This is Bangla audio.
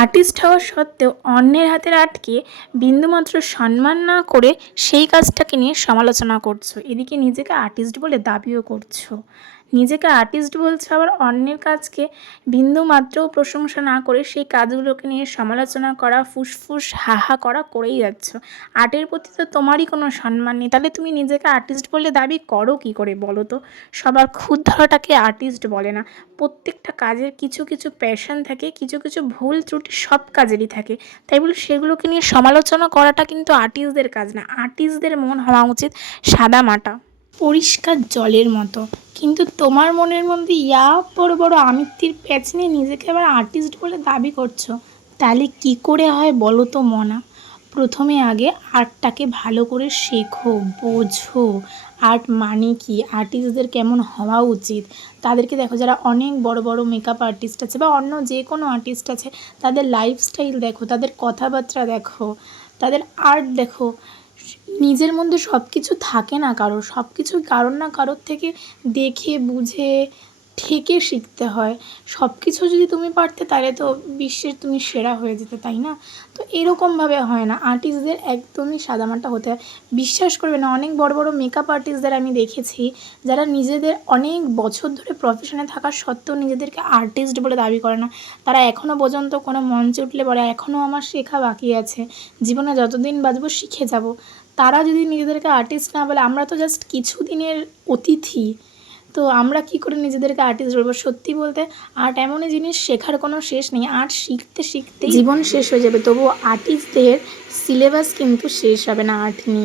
আর্টিস্ট হওয়া সত্ত্বেও অন্যের হাতের আর্টকে বিন্দুমাত্র সম্মান না করে সেই কাজটাকে নিয়ে সমালোচনা করছো, এদিকে নিজেকে আর্টিস্ট বলে দাবিও করছো। নিজেকে আর্টিস্ট বলছো, আবার অন্যের কাজকে বিন্দুমাত্রও প্রশংসা না করে সেই কাজগুলোকে নিয়ে সমালোচনা করা, ফুসফুস হাহা করা করেই যাচ্ছ। আর্টের প্রতি তো তোমারই কোনো সম্মান নেই, তাহলে তুমি নিজেকে আর্টিস্ট বলে দাবি করো কী করে বলো তো? সবার খুদ ধরাটাকে আর্টিস্ট বলে না। প্রত্যেকটা কাজের কিছু কিছু প্যাশন থাকে, কিছু কিছু ভুল ত্রুটি সব কাজেরই থাকে। তাই বলে সেগুলোকে নিয়ে সমালোচনা করাটা কিন্তু আর্টিস্টদের কাজ না। আর্টিস্টদের মন হওয়া উচিত সাদামাটা, পরিষ্কার জলের মতো। কিন্তু তোমার মনের মধ্যে বড় বড় আমিত্তির প্যাচ নিয়ে নিজেকে আবার আর্টিস্ট বলে দাবি করছো। তাহলে কি করে হয় বলো তো মনা? প্রথমে আগে আর্টটাকে ভালো করে শেখো, বোঝো। আর্ট মানে কি, আর্টিস্টদের কেমন হওয়া উচিত। তাদেরকে দেখো, যারা অনেক বড় বড় মেকআপ আর্টিস্ট আছে বা অন্য যে কোনো আর্টিস্ট আছে, তাদের লাইফস্টাইল দেখো, তাদের কথাবার্তা দেখো, তাদের আর্ট দেখো। নিজের মধ্যে সব কিছু থাকে না কারোর, সব কিছু কারোর না কারোর থেকে দেখে বুঝে ঠেকে শিখতে হয়। সব কিছু যদি তুমি পারতে তাহলে তো বিশ্বের তুমি সেরা হয়ে যেতে, তাই না? তো এরকমভাবে হয় না, আর্টিস্টদের একদমই সাদামাটা হতে হয়। বিশ্বাস করবে না, অনেক বড় বড় মেকআপ আর্টিস্টদের আমি দেখেছি যারা নিজেদের অনেক বছর ধরে প্রফেশনে থাকা সত্ত্বেও নিজেদেরকে আর্টিস্ট বলে দাবি করে না। তারা এখনও পর্যন্ত কোনো মঞ্চে উঠলে বলে এখনও আমার শেখা বাকি আছে, জীবনে যতদিন বাঁচবো শিখে যাব। তারা যদি নিজেদেরকে আর্টিস্ট না বলে, আমরা তো জাস্ট কিছুদিনের অতিথি, তো আমরা কি করে নিজেদেরকে আর্টিস্ট বলবো? সত্যি বলতে আর্ট এমনই জিনিস, শেখার কোনো শেষ নেই। আর্ট শিখতে শিখতেই জীবন শেষ হয়ে যাবে, তবুও আর্টিস্টদের সিলেবাস কিন্তু শেষ হবে না আর্ট নিয়ে।